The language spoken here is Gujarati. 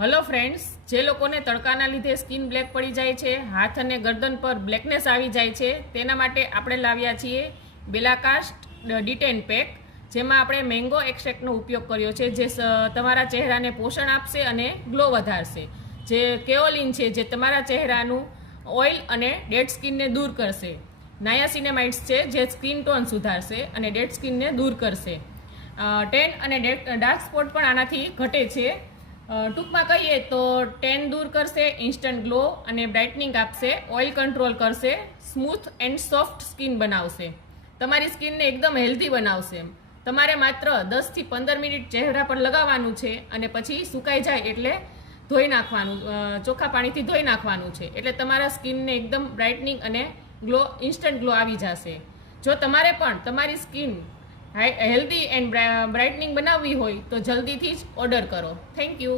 હલો ફ્રેન્ડ્સ, જે લોકોને તડકાના લીધે સ્કિન બ્લેક પડી જાય છે, હાથ અને ગરદન પર બ્લેકનેસ આવી જાય છે, તેના માટે આપણે લાવ્યા છીએ બેલાકાસ્ટ ડિટેન પેક, જેમાં આપણે મેંગો એક્સ્ટ્રેક્ટનો ઉપયોગ કર્યો છે, જે તમારા ચહેરાને પોષણ આપશે અને ગ્લો વધારશે. જે કેઓલિન છે, જે તમારા ચહેરાનું ઓઇલ અને ડેડ સ્કિનને દૂર કરશે. નાયાસિનેમાઇડ્સ છે, જે સ્કિન ટોન સુધારશે અને ડેડ સ્કિનને દૂર કરશે. ટેન અને ડાર્ક સ્પોટ પણ આનાથી ઘટે છે. ટૂંકમાં કહીએ તો ટેન દૂર કરશે, ઇન્સ્ટન્ટ ગ્લો અને બ્રાઇટનિંગ આપશે, ઓઇલ કંટ્રોલ કરશે, સ્મૂથ એન્ડ સોફ્ટ સ્કિન બનાવશે, તમારી સ્કિનને એકદમ હેલ્ધી બનાવશે. તમારે માત્ર 10થી 15 મિનિટ ચહેરા પર લગાવવાનું છે અને પછી સુકાઈ જાય એટલે ધોઈ નાખવાનું, ચોખ્ખા પાણીથી ધોઈ નાખવાનું છે. એટલે તમારા સ્કિનને એકદમ બ્રાઇટનિંગ અને ગ્લો, ઇન્સ્ટન્ટ ગ્લો આવી જશે. જો તમારે પણ તમારી સ્કિન હેલ્ધી એન્ડ બ્રાઇટનિંગ બનાવવી હોય તો જલ્દીથી જ ઓર્ડર કરો. Thank you.